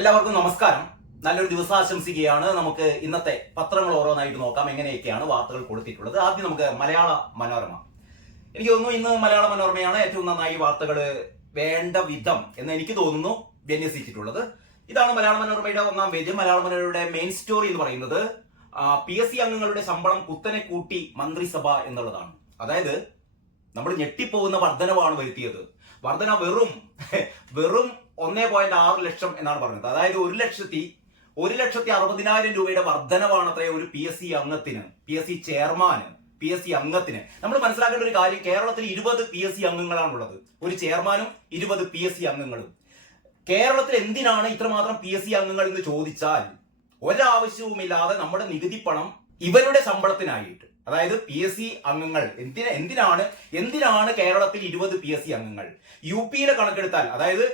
എല്ലാവർക്കും നമസ്കാരം. നല്ലൊരു ദിവസം ആശംസിക്കുകയാണ്. നമുക്ക് ഇന്നത്തെ പത്രങ്ങൾ ഓരോന്നായിട്ട് നോക്കാം. എങ്ങനെയൊക്കെയാണ് വാർത്തകൾ കൊടുത്തിട്ടുള്ളത്? ആദ്യം നമുക്ക് മലയാള മനോരമ. എനിക്ക് തോന്നുന്നു ഇന്ന് മലയാള മനോരമയാണ് ഏറ്റവും നന്നായി വാർത്തകൾ വേണ്ട വിധം എന്ന് എനിക്ക് തോന്നുന്നു വിന്യസിച്ചിട്ടുള്ളത്. ഇതാണ് മലയാള മനോരമയുടെ ഒന്നാം പേജ്. മലയാള മനോരമയുടെ മെയിൻ സ്റ്റോറി എന്ന് പറയുന്നത് പി എസ് സി അംഗങ്ങളുടെ ശമ്പളം കുത്തനെ കൂട്ടി മന്ത്രിസഭ എന്നുള്ളതാണ്. അതായത് നമ്മൾ ഞെട്ടിപ്പോകുന്ന വർധനവാണ് വരുത്തിയത്. വർധന വെറും വെറും ഒന്നേ പോയിന്റ് ആറ് ലക്ഷം എന്നാണ് പറഞ്ഞത്. അതായത് ഒരു ലക്ഷത്തി ഒരു ലക്ഷത്തി അറുപതിനായിരം രൂപയുടെ വർധനവാണ് അത്രേ ഒരു പി എസ് സി അംഗത്തിന് പി എസ് സി ചെയർമാന് പി എസ് സി അംഗത്തിന്. നമ്മൾ മനസ്സിലാക്കേണ്ട ഒരു കാര്യം കേരളത്തിൽ ഇരുപത് പി എസ് സി അംഗങ്ങളാണുള്ളത്. ഒരു ചെയർമാനും ഇരുപത് പി എസ് സി അംഗങ്ങളും. കേരളത്തിൽ എന്തിനാണ് ഇത്രമാത്രം പി എസ് സി അംഗങ്ങൾ എന്ന് ചോദിച്ചാൽ ഒരാവശ്യവുമില്ലാതെ നമ്മുടെ നികുതി പണം ഇവരുടെ ശമ്പളത്തിനായിട്ട്. അതായത് പി എസ് സി അംഗങ്ങൾ. എന്തിന് എന്തിനാണ് എന്തിനാണ് കേരളത്തിൽ ഇരുപത് പി എസ് സി അംഗങ്ങൾ? യു പിയിലെ കണക്കെടുത്താൽ അതായത്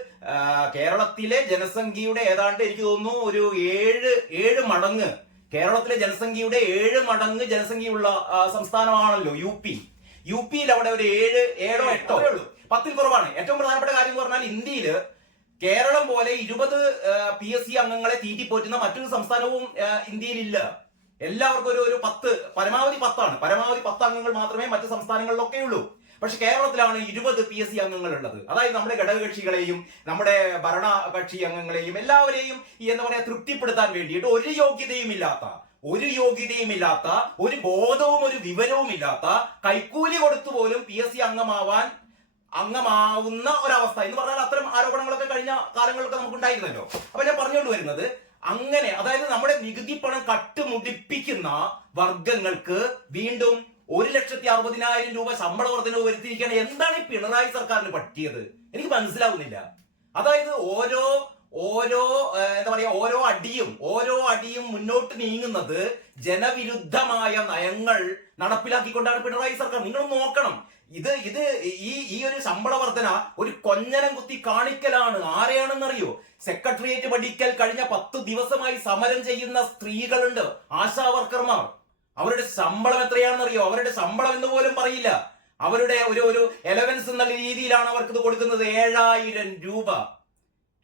കേരളത്തിലെ ജനസംഖ്യയുടെ ഏതാണ്ട് എനിക്ക് തോന്നുന്നു ഒരു ഏഴ് ഏഴ് മടങ്ങ് കേരളത്തിലെ ജനസംഖ്യയുടെ ഏഴ് മടങ്ങ് ജനസംഖ്യയുള്ള സംസ്ഥാനമാണല്ലോ യു പി. യു പിയിൽ അവിടെ ഒരു ഏഴ് ഏഴോ എട്ടോ? പത്തിൽ കുറവാണ്. ഏറ്റവും പ്രധാനപ്പെട്ട കാര്യം എന്ന് പറഞ്ഞാൽ ഇന്ത്യയിൽ കേരളം പോലെ ഇരുപത് പി എസ് സി അംഗങ്ങളെ തീറ്റിപ്പോറ്റുന്ന മറ്റൊരു സംസ്ഥാനവും ഇന്ത്യയിലില്ല. എല്ലാവർക്കും ഒരു ഒരു പത്ത് പരമാവധി പത്താണ്. പരമാവധി പത്ത് അംഗങ്ങൾ മാത്രമേ മറ്റ് സംസ്ഥാനങ്ങളിലൊക്കെ ഉള്ളൂ പക്ഷെ കേരളത്തിലാണ് ഇരുപത് പി എസ് സി അംഗങ്ങൾ ഉള്ളത് അതായത് നമ്മുടെ ഘടകകക്ഷികളെയും നമ്മുടെ ഭരണകക്ഷി അംഗങ്ങളെയും എല്ലാവരെയും ഈ എന്താ പറയാ തൃപ്തിപ്പെടുത്താൻ വേണ്ടിയിട്ട് ഒരു യോഗ്യതയും ഇല്ലാത്ത ഒരു യോഗ്യതയും ഇല്ലാത്ത ഒരു ബോധവും ഒരു വിവരവും ഇല്ലാത്ത കൈക്കൂലി കൊടുത്തു പോലും പി എസ് സി അംഗമാവാൻ അംഗമാവുന്ന ഒരവസ്ഥ എന്ന് പറഞ്ഞാൽ അത്തരം ആരോപണങ്ങളൊക്കെ കഴിഞ്ഞ കാലങ്ങളിലൊക്കെ നമുക്ക് ഉണ്ടായിരുന്നല്ലോ. അപ്പൊ ഞാൻ പറഞ്ഞുകൊണ്ട് വരുന്നത് അങ്ങനെ അതായത് നമ്മുടെ നികുതി പണം കട്ടുമുടിപ്പിക്കുന്ന വർഗങ്ങൾക്ക് വീണ്ടും ഒരു ലക്ഷത്തി അറുപതിനായിരം രൂപ ശമ്പള വർധനവ് വരുത്തിയിരിക്കുകയാണ്. എന്താണ് ഈ പിണറായി സർക്കാരിന് പറ്റിയത്? എനിക്ക് മനസ്സിലാവുന്നില്ല. അതായത് ഓരോ ഓരോ എന്താ പറയാ ഓരോ അടിയും ഓരോ അടിയും മുന്നോട്ട് നീങ്ങുന്നത് ജനവിരുദ്ധമായ നയങ്ങൾ നടപ്പിലാക്കിക്കൊണ്ടാണ് പിണറായി സർക്കാർ. നിങ്ങൾ നോക്കണം. ഇത് ഇത് ഈ ഈ ഒരു ശമ്പള വർധന ഒരു കൊഞ്ഞനം കുത്തി കാണിക്കലാണ്. ആരെയാണെന്നറിയോ? സെക്രട്ടേറിയറ്റ് പഠിക്കൽ കഴിഞ്ഞ പത്ത് ദിവസമായി സമരം ചെയ്യുന്ന സ്ത്രീകളുണ്ട്. ആശാ വർക്കർമാർ അവരുടെ ശമ്പളം എത്രയാണെന്നറിയോ? അവരുടെ ശമ്പളം എന്ന് പോലും പറയില്ല. അവരുടെ ഒരു ഒരു എലവൻസ് എന്ന രീതിയിലാണ് അവർക്ക് ഇത് കൊടുക്കുന്നത്. ഏഴായിരം രൂപ.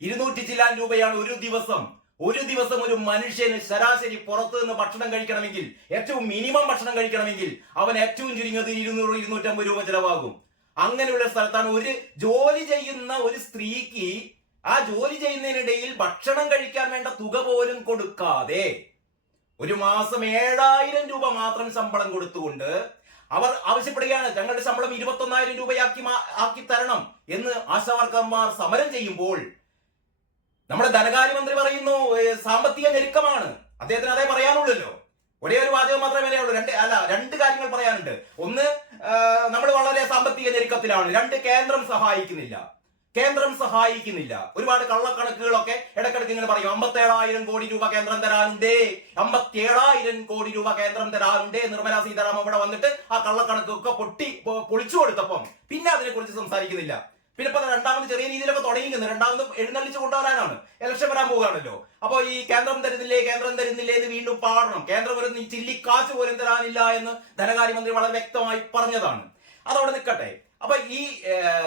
ഇരുന്നൂറ്റി ചില്ലാൻ രൂപയാണ് ഒരു ദിവസം. ഒരു ദിവസം ഒരു മനുഷ്യന് ശരാശരി പുറത്തു നിന്ന് ഭക്ഷണം കഴിക്കണമെങ്കിൽ ഏറ്റവും മിനിമം ഭക്ഷണം കഴിക്കണമെങ്കിൽ അവൻ ഏറ്റവും ചുരുങ്ങിയത് ഇരുന്നൂറ് ഇരുന്നൂറ്റമ്പത് രൂപ ചിലവാകും. അങ്ങനെയുള്ള സ്ഥലത്താണ് ഒരു ജോലി ചെയ്യുന്ന ഒരു സ്ത്രീക്ക് ആ ജോലി ചെയ്യുന്നതിനിടയിൽ ഭക്ഷണം കഴിക്കാൻ വേണ്ട തുക പോലും കൊടുക്കാതെ ഒരു മാസം ഏഴായിരം രൂപ മാത്രം ശമ്പളം കൊടുത്തുകൊണ്ട് അവർ ആവശ്യപ്പെടുകയാണ് ഞങ്ങളുടെ ശമ്പളം ഇരുപത്തൊന്നായിരം രൂപയാക്കി ആക്കി തരണം എന്ന് ആശാവർക്കന്മാർ സമരം ചെയ്യുമ്പോൾ നമ്മുടെ ധനകാര്യമന്ത്രി പറയുന്നു സാമ്പത്തിക ഞെരുക്കമാണ്. അദ്ദേഹത്തിന് അതേ പറയാനുള്ളല്ലോ. ഒരേ ഒരു വാചകം മാത്രമേ വിലയുള്ളൂ രണ്ട് അല്ല രണ്ട് കാര്യങ്ങൾ പറയാനുണ്ട്. ഒന്ന് നമ്മൾ വളരെ സാമ്പത്തിക ഞെരുക്കത്തിലാണ്. രണ്ട് കേന്ദ്രം സഹായിക്കുന്നില്ല. കേന്ദ്രം സഹായിക്കുന്നില്ല. ഒരുപാട് കള്ളക്കണക്കുകളൊക്കെ ഇടക്കിടക്ക് ഇങ്ങനെ പറയും. അമ്പത്തേഴായിരം കോടി രൂപ കേന്ദ്രം തരാനുണ്ടേ. അമ്പത്തിയേഴായിരം കോടി രൂപ കേന്ദ്രം തരാനുണ്ടേ. നിർമ്മല സീതാരാമൻ ഇവിടെ വന്നിട്ട് ആ കള്ളക്കണക്കൊക്കെ പൊട്ടി പൊളിച്ചു കൊടുത്തപ്പം. പിന്നെ അതിനെക്കുറിച്ച് സംസാരിക്കുന്നില്ല. പിന്നെ ഇപ്പൊ രണ്ടാമത് ചെറിയ രീതിയിലൊക്കെ തുടങ്ങിക്കുന്നു രണ്ടാമത് എഴുന്നള്ളിച്ച് കൊണ്ടുവരാനാണ്. ഇലക്ഷൻ വരാൻ പോവുകയാണല്ലോ. അപ്പൊ ഈ കേന്ദ്രം തരുന്നില്ലേ കേന്ദ്രം തരുന്നില്ലേ എന്ന് വീണ്ടും പാടണം. കേന്ദ്രം ഒരു ചില്ലിക്കാശ് പോലും തരാനില്ല എന്ന് ധനകാര്യമന്ത്രി വളരെ വ്യക്തമായി പറഞ്ഞതാണ്. അതവിടെ നിൽക്കട്ടെ. അപ്പൊ ഈ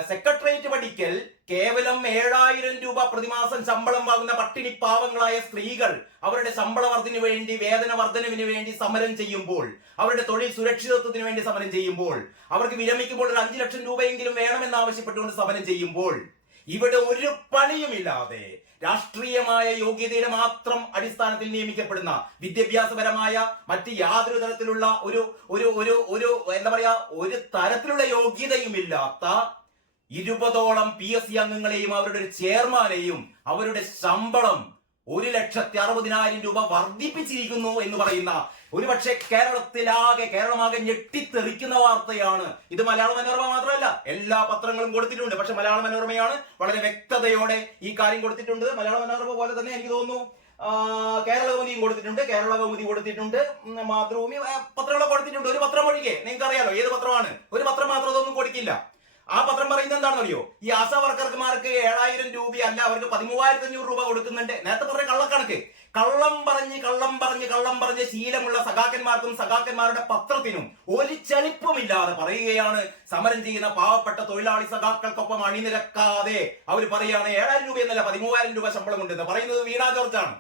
സെക്രട്ടേറിയറ്റ് പഠിക്കൽ കേവലം ഏഴായിരം രൂപ പ്രതിമാസം ശമ്പളം വാങ്ങുന്ന പട്ടിണി പാവങ്ങളായ സ്ത്രീകൾ അവരുടെ ശമ്പള വർധനു വേണ്ടി വേതന വർധനവിന് വേണ്ടി സമരം ചെയ്യുമ്പോൾ അവരുടെ തൊഴിൽ സുരക്ഷിതത്വത്തിന് വേണ്ടി സമരം ചെയ്യുമ്പോൾ അവർക്ക് വിരമിക്കുമ്പോൾ ഒരു അഞ്ചു ലക്ഷം രൂപയെങ്കിലും വേണമെന്ന് ആവശ്യപ്പെട്ടുകൊണ്ട് സമരം ചെയ്യുമ്പോൾ ഇവിടെ ഒരു പണിയുമില്ലാതെ രാഷ്ട്രീയമായ യോഗ്യതയുടെ മാത്രം അടിസ്ഥാനത്തിൽ നിയമിക്കപ്പെടുന്ന വിദ്യാഭ്യാസപരമായ മറ്റ് യാതൊരു തരത്തിലുള്ള ഒരു ഒരു ഒരു ഒരു എന്താ പറയാ ഒരു തരത്തിലുള്ള യോഗ്യതയുമില്ലാത്ത ഇരുപതോളം പി എസ് സി അംഗങ്ങളെയും അവരുടെ ഒരു ചെയർമാനെയും അവരുടെ ശമ്പളം ഒരു ലക്ഷത്തി അറുപതിനായിരം രൂപ വർദ്ധിപ്പിച്ചിരിക്കുന്നു എന്ന് പറയുന്ന ഒരുപക്ഷെ കേരളത്തിലാകെ കേരളമാകെ ഞെട്ടിത്തെറിക്കുന്ന വാർത്തയാണ്. ഇത് മലയാള മനോരമ മാത്രമല്ല എല്ലാ പത്രങ്ങളും കൊടുത്തിട്ടുണ്ട്. പക്ഷെ മലയാള മനോരമയാണ് വളരെ വ്യക്തതയോടെ ഈ കാര്യം കൊടുത്തിട്ടുണ്ട്. മലയാള മനോരമ പോലെ തന്നെ എനിക്ക് തോന്നുന്നു കേരളകൗമുദിയും കൊടുത്തിട്ടുണ്ട്. കേരള കൗമുദി കൊടുത്തിട്ടുണ്ട്. മാതൃഭൂമി പത്രങ്ങളൊക്കെ കൊടുത്തിട്ടുണ്ട്. ഒരു പത്രം ഒഴികെ. നിങ്ങൾക്ക് അറിയാലോ ഏത് പത്രമാണ്? ഒരു പത്രം മാത്രം അതൊന്നും കൊടുക്കില്ല. ആ പത്രം പറയുന്നത് എന്താണെന്നറിയോ? ഈ ആശാ വർക്കർമാർക്ക് ഏഴായിരം രൂപയല്ല അവർക്ക് പതിമൂവായിരത്തി അഞ്ഞൂറ് രൂപ കൊടുക്കുന്നുണ്ട്. നേരത്തെ പറഞ്ഞ കള്ളക്കണക്ക്. കള്ളം പറഞ്ഞ് കള്ളം പറഞ്ഞ് കള്ളം പറഞ്ഞ് ശീലമുള്ള സഖാക്കന്മാർക്കും സഖാക്കന്മാരുടെ പത്രത്തിനും ഒരു ചലിപ്പമില്ലാതെ പറയുകയാണ് സമരം ചെയ്യുന്ന പാവപ്പെട്ട തൊഴിലാളി സഖാക്കൾക്കൊപ്പം അണിനിരക്കാതെ. അവർ പറയുകയാണ് ഏഴായിരം രൂപ എന്നല്ല പതിമൂവായിരം രൂപ ശമ്പളം ഉണ്ടെന്ന് പറയുന്നത് വീണാ ജോർജ് ആണ്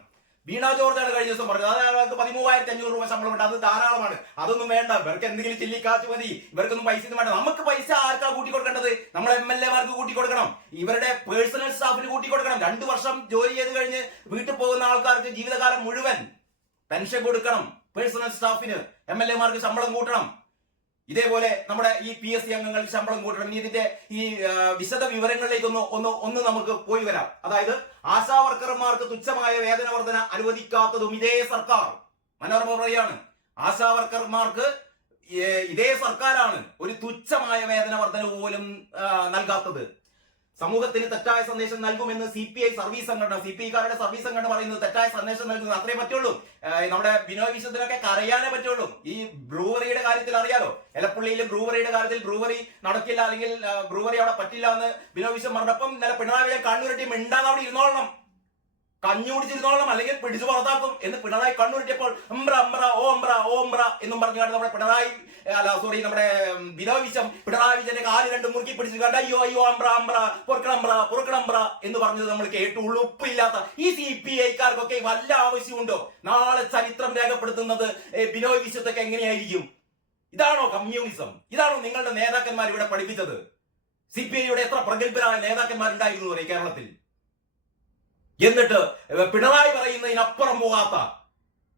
വീണ ജോർജാണ് കഴിഞ്ഞ ദിവസം പറഞ്ഞത്. അതായത് അയാൾക്ക് പതിമൂവായിരത്തി അഞ്ഞൂറ് രൂപ ശമ്പളം ഉണ്ട്. അത് ധാരാളമാണ്. അതൊന്നും വേണ്ട. ഇവർക്ക് എന്തെങ്കിലും ചില്ലിക്കാശ് മതി. ഇവർക്കൊന്നും പൈസ ഒന്നും വേണ്ട. നമുക്ക് പൈസ ആർക്കാ കൂട്ടി കൊടുക്കേണ്ടത് നമ്മൾ എം എൽ എമാർക്ക് കൂട്ടി കൊടുക്കണം ഇവരുടെ പേഴ്സണൽ സ്റ്റാഫിന് കൂട്ടി കൊടുക്കണം രണ്ടു വർഷം ജോലി ചെയ്ത് കഴിഞ്ഞ് വീട്ടിൽ പോകുന്ന ആൾക്കാർക്ക് ജീവിതകാലം മുഴുവൻ പെൻഷൻ കൊടുക്കണം. പേഴ്സണൽ സ്റ്റാഫിന് എം എൽ എമാർക്ക് ശമ്പളം കൂട്ടണം. ഇതേപോലെ നമ്മുടെ ഈ പി എസ് സി അംഗങ്ങൾ ശമ്പളം കൂട്ടണം. ഇതിന്റെ ഈ വിശദ വിവരങ്ങളിലേക്ക് ഒന്ന് ഒന്ന് ഒന്ന് നമുക്ക് പോയി വരാം. അതായത് ആശാ വർക്കർമാർക്ക് തുച്ഛമായ വേതന വർധന അനുവദിക്കാത്തതും ഇതേ സർക്കാർ. മനോരമ പറയാണ് ആശാ വർക്കർമാർക്ക് ഇതേ സർക്കാരാണ് ഒരു തുച്ഛമായ വേതന വർധന പോലും നൽകാത്തത്. സമൂഹത്തിന് തെറ്റായ സന്ദേശം നൽകുമെന്ന് സി പി ഐ സർവീസ് സംഘടന സി പി ഐക്കാരുടെ സർവീസ് സംഘടന പറയുന്നത് തെറ്റായ സന്ദേശം നൽകുന്നത് അത്രേ പറ്റുള്ളൂ. നമ്മുടെ ബിനോയ് വിശ്വത്തിനൊക്കെ കരയാനേ പറ്റുള്ളൂ. ഈ ബ്രൂവറിയുടെ കാര്യത്തിൽ അറിയാലോ? എലപ്പുള്ളിയിലും ബ്രൂവറിയുടെ കാര്യത്തിൽ ബ്രൂവറി നടക്കില്ല അല്ലെങ്കിൽ ബ്രൂവറി അവിടെ പറ്റില്ല എന്ന് ബിനോയ് വിശ്വം പറഞ്ഞപ്പം ഇന്നലെ പിണറായി വിജയൻ ടീം മിണ്ടാതെ അവിടെ ഇരുന്നോളണം. കഞ്ഞുപിടിച്ചിരുന്നോളണം അല്ലെങ്കിൽ പിടിച്ചു പുറത്താക്കും എന്ന് പിണറായി കണ്ണൂരിട്ടിയപ്പോൾ അമ്പ്ര അമ്പ്ര ഓ അമ്പ്ര ഓ അമ്പ്ര എന്നും നമ്മുടെ പിണറായി അല്ല സോറി നമ്മുടെ വിലോവിശം പിണറായി വിജയന്റെ കാൽ രണ്ടും മുറുക്കി പിടിച്ചു കണ്ട അയ്യോ അയ്യോ അമ്പ്ര അമ്പ്ര പൊറുക്കണമ്പ്ര പൊറുക്കണമ്പ്ര എന്ന് പറഞ്ഞത് നമ്മൾ കേട്ടു. ഉളുപ്പില്ലാത്ത ഈ സി പി ഐക്കാർക്കൊക്കെ വല്ല ആവശ്യമുണ്ടോ? നാളെ ചരിത്രം രേഖപ്പെടുത്തുന്നത് ബിനോയ് വിശ്വത്തൊക്കെ എങ്ങനെയായിരിക്കും? ഇതാണോ കമ്മ്യൂണിസം? ഇതാണോ നിങ്ങളുടെ നേതാക്കന്മാർ ഇവിടെ പഠിപ്പിച്ചത്? സി പി ഐയുടെ എത്ര പ്രഗത്ഭരായ നേതാക്കന്മാർ ഉണ്ടായിരുന്നു പറയും കേരളത്തിൽ? എന്നിട്ട് പിണറായി പറയുന്നതിനപ്പുറം പോകാത്ത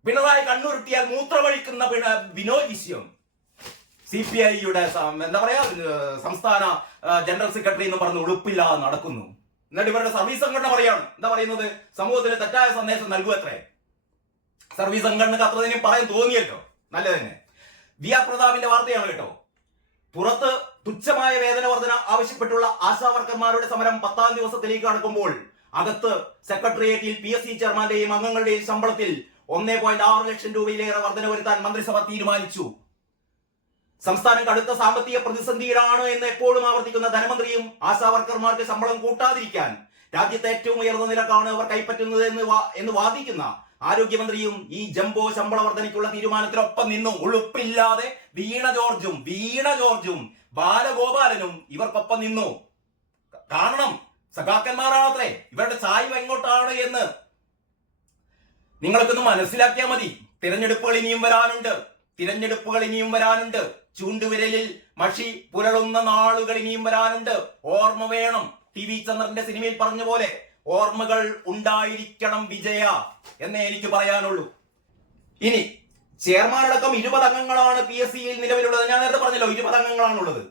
പിണറായി കണ്ണുരുട്ടിയാൽ മൂത്രമൊഴിക്കുന്ന ബിനോയ് വിശ്വം സി പി ഐയുടെ എന്താ പറയാ സംസ്ഥാന ജനറൽ സെക്രട്ടറി എന്ന് പറഞ്ഞ് ഉളുപ്പില്ലാതെ നടക്കുന്നു. എന്നിട്ട് ഇവരുടെ സർവീസ് സംഘടന പറയാണ്. എന്താ പറയുന്നത്? സമൂഹത്തിന് തെറ്റായ സന്ദേശം നൽകുമത്രേ സർവീസ് സംഘടനക്ക് അത്രതിനും പറയാൻ തോന്നിയല്ലോ. നല്ല തന്നെ വി ആർ പ്രതാപിന്റെ വാർത്തയാണ് കേട്ടോ. പുറത്ത് തുച്ഛമായ വേതന വർധന ആവശ്യപ്പെട്ടുള്ള ആശാവർക്കർമാരുടെ സമരം പത്താം ദിവസത്തിലേക്ക് കടക്കുമ്പോൾ അകത്ത് സെക്രട്ടേറിയറ്റിൽ പി എസ് സി ചെയർമാന്റെയും അംഗങ്ങളുടെയും ശമ്പളത്തിൽ ഒന്നേ പോയിന്റ് ആറ് ലക്ഷം രൂപയിലേറെ വർധന വരുത്താൻ മന്ത്രിസഭ തീരുമാനിച്ചു. സംസ്ഥാനം കടുത്ത സാമ്പത്തിക പ്രതിസന്ധിയിലാണ് എന്ന് എപ്പോഴും ആവർത്തിക്കുന്ന ധനമന്ത്രിയും ആശാവർക്കർമാർക്ക് ശമ്പളം കൂട്ടാതിരിക്കാൻ രാജ്യത്തെ ഏറ്റവും ഉയർന്ന നിരക്കാണ് അവർ കൈപ്പറ്റുന്നത് എന്ന് എന്ന് വാദിക്കുന്ന ആരോഗ്യമന്ത്രിയും ഈ ജംബോ ശമ്പള വർധനയ്ക്കുള്ള തീരുമാനത്തിനൊപ്പം നിന്നു ഉളുപ്പില്ലാതെ വീണ ജോർജും വീണ ജോർജും ബാലഗോപാലനും ഇവർക്കൊപ്പം നിന്നു. കാരണം സഖാക്കന്മാരാണത്രേ ഇവരുടെ ചായ്വ് എങ്ങോട്ടാണ് എന്ന്. നിങ്ങൾക്കൊന്ന് മനസ്സിലാക്കിയാൽ മതി. തിരഞ്ഞെടുപ്പുകൾ ഇനിയും വരാനുണ്ട്. തിരഞ്ഞെടുപ്പുകൾ ഇനിയും വരാനുണ്ട്. ചൂണ്ടുവിരലിൽ മഷി പുരളുന്ന നാളുകൾ ഇനിയും വരാനുണ്ട്. ഓർമ്മ വേണം. ടി വി ചന്ദ്രന്റെ സിനിമയിൽ പറഞ്ഞ പോലെ ഓർമ്മകൾ ഉണ്ടായിരിക്കണം വിജയ എന്നേ എനിക്ക് പറയാനുള്ളൂ. ഇനി ചെയർമാൻ അടക്കം ഇരുപത് അംഗങ്ങളാണ് പി എസ് സിയിൽ നിലവിലുള്ളത്. ഞാൻ നേരത്തെ പറഞ്ഞല്ലോ ഇരുപത് അംഗങ്ങളാണുള്ളത്.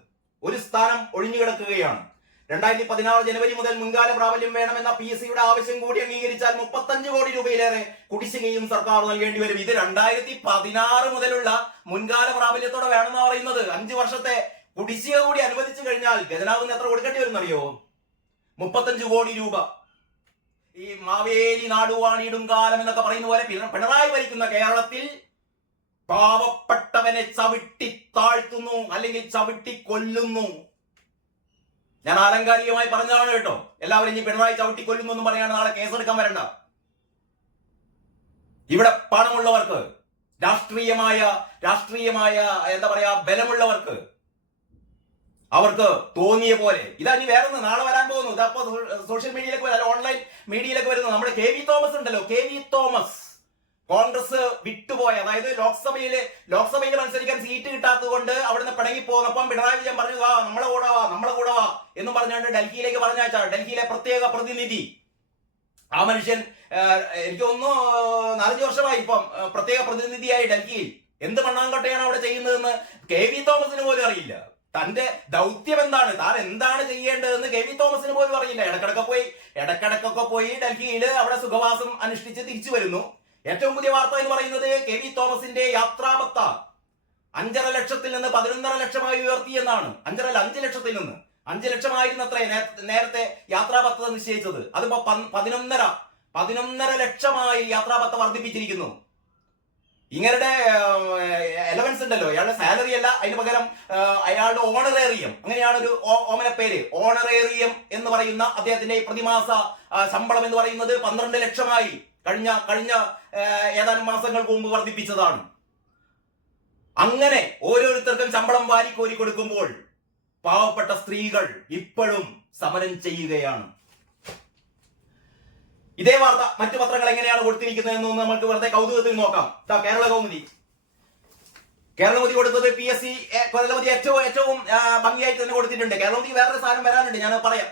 ഒരു സ്ഥാനം ഒഴിഞ്ഞു കിടക്കുകയാണ്. രണ്ടായിരത്തി പതിനാറ് ജനുവരി മുതൽ മുൻകാല പ്രാബല്യം വേണമെന്ന പി എസ് സിയുടെ ആവശ്യം കൂടി അംഗീകരിച്ചാൽ മുപ്പത്തഞ്ച് കോടി രൂപയിലേറെ കുടിശ്ശികയും സർക്കാർ നൽകേണ്ടി വരും. ഇത് രണ്ടായിരത്തി പതിനാറ് മുതലുള്ള മുൻകാല പ്രാബല്യത്തോടെ വേണമെന്ന് പറയുന്നത്. അഞ്ചു വർഷത്തെ കുടിശ്ശിക കൂടി അനുവദിച്ചു കഴിഞ്ഞാൽ ഖജനാവിന് എത്ര കൊടുക്കേണ്ടി വരും അറിയോ മുപ്പത്തഞ്ച് കോടി രൂപ. ഈ മാവേലി നാടുവാണിയിടും കാലം എന്നൊക്കെ പറയുന്ന പോലെ പിണറായി ഭരിക്കുന്ന കേരളത്തിൽ പാവപ്പെട്ടവനെ ചവിട്ടി താഴ്ത്തുന്നു അല്ലെങ്കിൽ ചവിട്ടി കൊല്ലുന്നു. ഞാൻ ആലങ്കാരികമായി പറഞ്ഞതാണ് കേട്ടോ. എല്ലാവരും ഇനി പിണറായി ചവിട്ടിക്കൊല്ലുന്നു എന്ന് പറയാണ് നാളെ കേസെടുക്കാൻ വരണ്ട. ഇവിടെ പണമുള്ളവർക്ക് രാഷ്ട്രീയമായ രാഷ്ട്രീയമായ എന്താ പറയാ ബലമുള്ളവർക്ക് അവർക്ക് തോന്നിയ പോലെ ഇതാ ഇനി വേറെ നാളെ വരാൻ പോകുന്നു. ഇതപ്പോ സോഷ്യൽ മീഡിയയിലേക്ക് വരാം ഓൺലൈൻ മീഡിയയിലേക്ക് വരുന്നു. നമ്മുടെ കെ വി തോമസ് ഉണ്ടല്ലോ കെ വി തോമസ്. കോൺഗ്രസ് വിട്ടുപോയ. അതായത് ലോക്സഭയിലെ ലോക്സഭയിൽ മത്സരിക്കാൻ സീറ്റ് കിട്ടാത്തത് കൊണ്ട് അവിടുന്ന് പിണങ്ങി പോന്നപ്പം പിണറായി വിജയൻ പറഞ്ഞു വാ നമ്മളെ കൂടെ വാ നമ്മളെ കൂടെ വാ എന്ന് പറഞ്ഞുകൊണ്ട് ഡൽഹിയിലേക്ക് പറഞ്ഞയച്ച ഡൽഹിയിലെ പ്രത്യേക പ്രതിനിധി. ആ മനുഷ്യൻ എനിക്ക് തോന്നുന്നു നാലഞ്ച് വർഷമായി ഇപ്പം പ്രത്യേക പ്രതിനിധിയായി ഡൽഹിയിൽ. എന്ത് മണ്ണാങ്കട്ടയാണ് അവിടെ ചെയ്യുന്നതെന്ന് കെ വി തോമസിന് പോലും അറിയില്ല. തന്റെ ദൗത്യം എന്താണ്? താൻ എന്താണ് ചെയ്യേണ്ടതെന്ന് കെ വി തോമസിന് പോലും അറിയില്ല. ഇടക്കിടക്ക് പോയി ഇടക്കിടക്കൊക്കെ പോയി ഡൽഹിയിൽ അവിടെ സുഖവാസം അനുഷ്ഠിച്ച് തിരിച്ചു വരുന്നു. ഏറ്റവും പുതിയ വാർത്ത എന്ന് പറയുന്നത് കെ വി തോമസിന്റെ യാത്രാപത്ത അഞ്ചര ലക്ഷത്തിൽ നിന്ന് പതിനൊന്നര ലക്ഷമായി ഉയർത്തി എന്നാണ്. അഞ്ചര അഞ്ച് ലക്ഷത്തിൽ നിന്ന്. അഞ്ച് ലക്ഷമായിരുന്നു അത്രേ നേരത്തെ യാത്രാപത്ത നിശ്ചയിച്ചത്. അതിപ്പോ പതിനൊന്നര പതിനൊന്നര ലക്ഷമായി യാത്രാപത്ത വർദ്ധിപ്പിച്ചിരിക്കുന്നു. ഇങ്ങരുടെ എലവൻസ് ഉണ്ടല്ലോ. അയാളുടെ സാലറി അല്ല അതിന് പകരം അയാളുടെ ഓണറേറിയം അങ്ങനെയാണ് ഒരു ഓമന പേര്. ഓണറേറിയം എന്ന് പറയുന്ന അദ്ദേഹത്തിന്റെ പ്രതിമാസ ശമ്പളം എന്ന് പറയുന്നത് പന്ത്രണ്ട് ലക്ഷമായി. കഴിഞ്ഞ കഴിഞ്ഞ ഏതാനും മാസങ്ങൾക്ക് മുമ്പ് വർദ്ധിപ്പിച്ചതാണ്. അങ്ങനെ ഓരോരുത്തർക്കും ശമ്പളം വാരിക്കോരി കൊടുക്കുമ്പോൾ പാവപ്പെട്ട സ്ത്രീകൾ ഇപ്പോഴും സമരം ചെയ്യുകയാണ്. ഇതേ വാർത്ത മറ്റു പത്രങ്ങൾ എങ്ങനെയാണ് കൊടുത്തിരിക്കുന്നത് എന്ന് നമുക്ക് വെറുതെ കൗതുകത്തിൽ നോക്കാം. കേരള കൗമുദി. കേരളമതി കൊടുത്തത് പി എസ് സി കേരളമതി ഏറ്റവും ഏറ്റവും ഭംഗിയായിട്ട് തന്നെ കൊടുത്തിട്ടുണ്ട്. കേരളമതി വേറൊരു സാധനം വരാനുണ്ട് ഞാൻ പറയാം.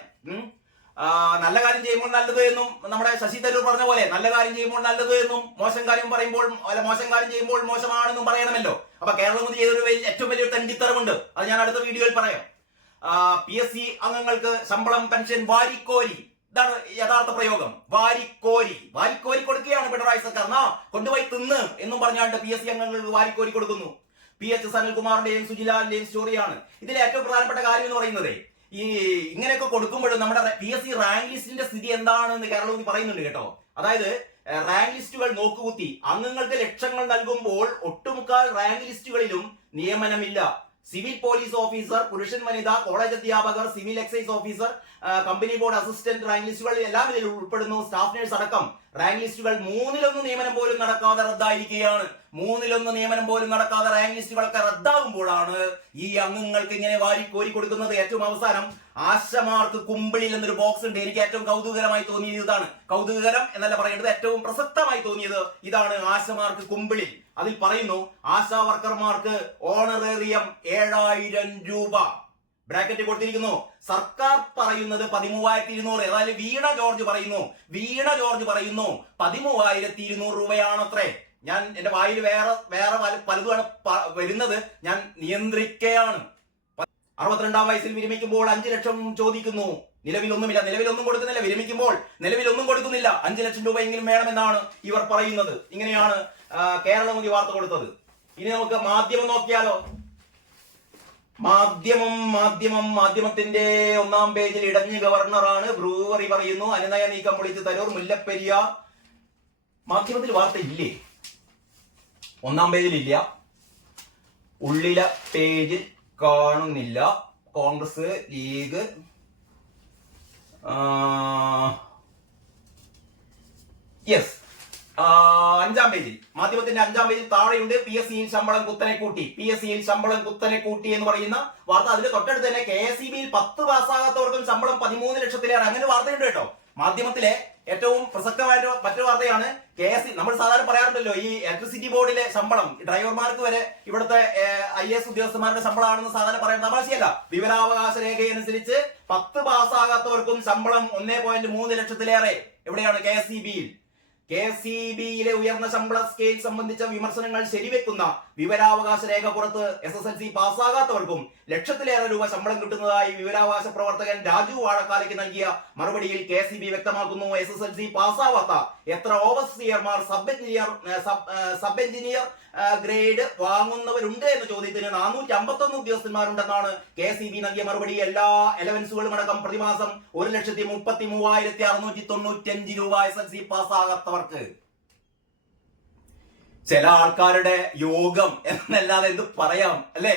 നല്ല കാര്യം ചെയ്യുമ്പോൾ നല്ലത് എന്നും നമ്മുടെ ശശി തരൂർ പറഞ്ഞ പോലെ നല്ല കാര്യം ചെയ്യുമ്പോൾ നല്ലത് എന്നും മോശം കാര്യം പറയുമ്പോൾ അല്ല മോശം കാര്യം ചെയ്യുമ്പോൾ മോശമാണെന്നും പറയണമല്ലോ. അപ്പൊ കേരളം ഇത് ചെയ്തൊരു ഏറ്റവും വലിയൊരു തണ്ടിത്തരമുണ്ട്. അത് ഞാൻ അടുത്ത വീഡിയോയിൽ പറയാം. പി എസ് സി അംഗങ്ങൾക്ക് ശമ്പളം പെൻഷൻ വാരിക്കോരി. ഇതാണ് യഥാർത്ഥ പ്രയോഗം. വാരിക്കോരി. വാരിക്കോരി കൊടുക്കുകയാണ് പിണറായി സർക്കാർ. എന്നാ കൊണ്ടുപോയി തിന്ന് എന്നും പറഞ്ഞാണ്ട് പി എസ് സി അംഗങ്ങൾക്ക് വാരിക്കോരി കൊടുക്കുന്നു. പി എച്ച് സനൽകുമാറിന്റെയും സുജിലാലിന്റെയും സ്റ്റോറിയാണ് ഇതിലെ ഏറ്റവും പ്രധാനപ്പെട്ട കാര്യം എന്ന് പറയുന്നത് ഈ ഇങ്ങനെയൊക്കെ കൊടുക്കുമ്പോഴും നമ്മുടെ പി എസ് സി റാങ്ക് ലിസ്റ്റിന്റെ സ്ഥിതി എന്താണെന്ന് കേരളത്തിൽ പറയുന്നുണ്ട് കേട്ടോ. അതായത് റാങ്ക് ലിസ്റ്റുകൾ നോക്കുകുത്തി അംഗങ്ങൾക്ക് ലക്ഷങ്ങൾ നൽകുമ്പോൾ ഒട്ടുമുക്കാൽ റാങ്ക് ലിസ്റ്റുകളിലും നിയമനമില്ല. സിവിൽ പോലീസ് ഓഫീസർ പുരുഷൻ വനിത കോളേജ് അധ്യാപകർ civil excise officer company board assistant rank ലിസ്റ്റുകൾ എല്ലാം ഇതിൽ ഉൾപ്പെടുന്നു. സ്റ്റാഫ് നേഴ്സ് അടക്കം റാങ്ക് ലിസ്റ്റുകൾ മൂന്നിലൊന്ന് നിയമനം പോലും നടക്കാതെ റദ്ദായിരിക്കുകയാണ്. മൂന്നിലൊന്ന് നിയമനം പോലും നടക്കാതെ റാങ്ക് ലിസ്റ്റുകളൊക്കെ റദ്ദാകുമ്പോഴാണ് ഈ അംഗങ്ങൾക്ക് ഇങ്ങനെ വാരി കോരി കൊടുക്കുന്നത്. ഏറ്റവും അവസാനം ആശമാർക്ക് കുമ്പിളിൽ എന്നൊരു ബോക്സ് ഉണ്ട്. എനിക്ക് ഏറ്റവും കൗതുകകരമായി തോന്നിയത് ഇതാണ്. കൗതുകകരം എന്നല്ല പറയേണ്ടത് ഏറ്റവും പ്രസക്തമായി തോന്നിയത് ഇതാണ് ആശമാർക്ക് കുമ്പിളിൽ. അതിൽ പറയുന്നു ആശാ വർക്കർമാർക്ക് ഓണറേറിയം ഏഴായിരം രൂപ. ബ്രാക്കറ്റ് കൊടുത്തിരിക്കുന്നു. സർക്കാർ പറയുന്നത് പതിമൂവായിരത്തി ഇരുന്നൂറ് അതായത് വീണ ജോർജ് പറയുന്നു. വീണ ജോർജ് പറയുന്നു പതിമൂവായിരത്തി ഇരുന്നൂറ് രൂപയാണത്രേ. ഞാൻ എന്റെ വായിൽ വേറെ വേറെ പല- പലതുമാണ് വരുന്നത്. ഞാൻ നിയന്ത്രിക്കുകയാണ് അറുപത്തിരണ്ടാം വയസ്സിൽ വിരമിക്കുമ്പോൾ അഞ്ചു ലക്ഷം ചോദിക്കുന്നു. നിലവിലൊന്നുമില്ല. നിലവിലൊന്നും കൊടുക്കുന്നില്ല. വിരമിക്കുമ്പോൾ നിലവിലൊന്നും കൊടുക്കുന്നില്ല. അഞ്ചു ലക്ഷം രൂപ എങ്കിലും വേണമെന്നാണ് ഇവർ പറയുന്നത്. ഇങ്ങനെയാണ് കേരളം കേരളമതി വാർത്ത കൊടുത്തത്. ഇനി നമുക്ക് മാധ്യമം നോക്കിയാലോ? മാധ്യമം മാധ്യമം മാധ്യമത്തിന്റെ ഒന്നാം പേജിൽ ഇടഞ്ഞ് ഗവർണറാണ് ബ്രൂവറി പറയുന്നു അനുനയ നീക്കം വിളിച്ച് തരൂർ മുല്ലപ്പെരിയാർ. മാധ്യമത്തിൽ വാർത്ത ഇല്ലേ ഒന്നാം പേജിൽ ഇല്ല ഉള്ളില പേജിൽ കാണുന്നില്ല. കോൺഗ്രസ് ലീഗ് യെസ്. അഞ്ചാം പേജിൽ മാധ്യമത്തിന്റെ അഞ്ചാം പേജിൽ താഴെയുണ്ട് പി എസ് സിയിൽ ശമ്പളം കുത്തനെ കൂട്ടി. പി എസ് സിയിൽ ശമ്പളം കുത്തനെ കൂട്ടി എന്ന് പറയുന്ന വാർത്ത. അതിന്റെ തൊട്ടടുത്ത് തന്നെ കെ എസ് ഇ ബിയിൽ പത്ത് പാസ്സാകാത്തവർക്കും ശമ്പളം പതിമൂന്ന് ലക്ഷത്തിലേറെ. അങ്ങനെ വാർത്തയുണ്ട് കേട്ടോ. മാധ്യമത്തിലെ ഏറ്റവും പ്രസക്തമായ മറ്റൊരു വാർത്തയാണ് കെ എസ് നമ്മൾ സാധാരണ പറയാറുണ്ടല്ലോ ഈ ഇലക്ട്രിസിറ്റി ബോർഡിലെ ശമ്പളം ഡ്രൈവർമാർക്ക് വരെ ഇവിടുത്തെ ഐ എസ് ഉദ്യോഗസ്ഥന്മാരുടെ ശമ്പളമാണെന്ന് സാധാരണ പറയാൻ തമാശയല്ല. വിവരാവകാശ രേഖയനുസരിച്ച് പത്ത് പാസ്സാകാത്തവർക്കും ശമ്പളം ഒന്നേ പോയിന്റ് മൂന്ന് ലക്ഷത്തിലേറെ. എവിടെയാണ് കെ എസ് ഇ ബിയിൽ കെ സി ബിയിലെ ഉയർന്ന ശമ്പള സ്കെയിൽ സംബന്ധിച്ച വിമർശനങ്ങൾ ശരിവെക്കുന്ന വിവരാവകാശ രേഖ പുറത്ത് എസ് എസ് എൽ സി പാസ്സാകാത്തവർക്കും ലക്ഷത്തിലേറെ രൂപ ശമ്പളം കിട്ടുന്നതായി വിവരാവകാശ പ്രവർത്തകൻ രാജു വാഴക്കാലയ്ക്ക് നൽകിയ മറുപടിയിൽ കെ സി ബി വ്യക്തമാക്കുന്നു. എസ് എസ് എൽ സി പാസ്സാവാത്ത എത്ര ഓവർസിയർമാർ sub engineer sub engineer grade വാങ്ങുന്നവരുണ്ട് എന്ന ചോദ്യത്തിന് നാനൂറ്റി അമ്പത്തൊന്ന് ഉദ്യോഗസ്ഥന്മാരുണ്ടെന്നാണ് കെ സി ബി നൽകിയ മറുപടി. എല്ലാ എലവൻസുകളും അടക്കം പ്രതിമാസം ഒരു ലക്ഷത്തി മുപ്പത്തി മൂവായിരത്തി അറുന്നൂറ്റി തൊണ്ണൂറ്റി അഞ്ച് രൂപ എസ് എൽ സി പാസ്സാകാത്തവർക്ക്. ചില ആൾക്കാരുടെ യോഗം എന്നല്ലാതെ എന്ത് പറയാം അല്ലേ?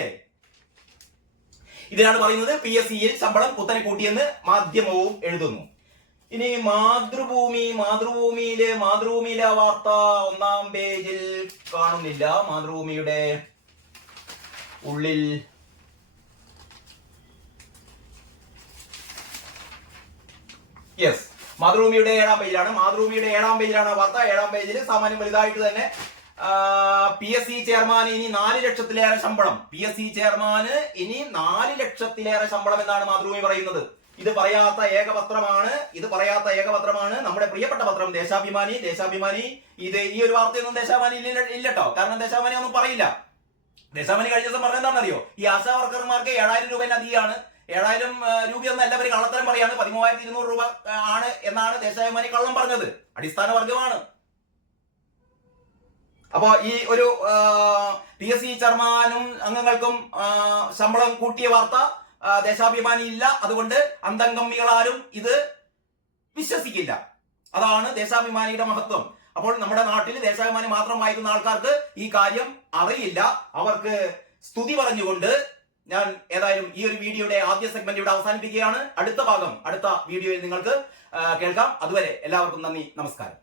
ഇതിനാണ് പറയുന്നത് പി എസ് സിയിൽ ശമ്പളം കുത്തനെ കൂട്ടിയെന്ന് മാധ്യമവും എഴുതുന്നു. ഇനി മാതൃഭൂമി മാതൃഭൂമിയിലെ മാതൃഭൂമിയിലെ വാർത്ത ഒന്നാം പേജിൽ കാണുന്നില്ല. മാതൃഭൂമിയുടെ ഉള്ളിൽ യെസ് മാതൃഭൂമിയുടെ ഏഴാം പേജിലാണ്. മാതൃഭൂമിയുടെ ഏഴാം പേജിലാണ് വാർത്ത. ഏഴാം പേജിൽ സാമാന്യം വലുതായിട്ട് തന്നെ പി എസ് സി ചെയർമാൻ ഇനി നാല് ലക്ഷത്തിലേറെ ശമ്പളം. പി എസ് സി ചെയർമാന് ഇനി നാല് ലക്ഷത്തിലേറെ ശമ്പളം എന്നാണ് മാതൃഭൂമി പറയുന്നത്. ഇത് പറയാത്ത ഏകപത്രമാണ് ഇത് പറയാത്ത ഏകപത്രമാണ് നമ്മുടെ പ്രിയപ്പെട്ട പത്രം ദേശാഭിമാനി. ദേശാഭിമാനി ഇത് ഈ ഒരു വാർത്തയൊന്നും ദേശാഭിമാനി ഇല്ല ഇല്ലട്ടോ കാരണം ദേശാഭിമാനി ഒന്നും പറയില്ല. ദേശാഭിമാനി കഴിഞ്ഞ ദിവസം പറഞ്ഞ എന്താണെന്നറിയോ? ഈ ആശാ വർക്കർമാർക്ക് ഏഴായിരം രൂപ അധികമാണ്. ഏഴായിരം രൂപയൊന്നും എല്ലാവരും കള്ളത്തരം പറയാണ്. പതിമൂവായിരത്തി ഇരുന്നൂറ് രൂപ ആണ് എന്നാണ് ദേശാഭിമാനി കള്ളം പറഞ്ഞത്. അടിസ്ഥാന വർഗമാണ് അപ്പോ ഈ ഒരു പി എസ് സി ചെയർമാനും അംഗങ്ങൾക്കും ശമ്പളം കൂട്ടിയ വാർത്ത ദേശാഭിമാനി ഇല്ല അതുകൊണ്ട് അന്തംഗമ്മികളാരും ഇത് വിശ്വസിക്കില്ല. അതാണ് ദേശാഭിമാനിയുടെ മഹത്വം. അപ്പോൾ നമ്മുടെ നാട്ടിൽ ദേശാഭിമാനി മാത്രം വായിക്കുന്ന ആൾക്കാർക്ക് ഈ കാര്യം അറിയില്ല. അവർക്ക് സ്തുതി പറഞ്ഞുകൊണ്ട് ഞാൻ ഏതായാലും ഈ ഒരു വീഡിയോയുടെ ആദ്യ സെഗ്മെന്റ് ഇവിടെ അവസാനിപ്പിക്കുകയാണ്. അടുത്ത ഭാഗം അടുത്ത വീഡിയോയിൽ നിങ്ങൾക്ക് കേൾക്കാം. അതുവരെ എല്ലാവർക്കും നന്ദി നമസ്കാരം.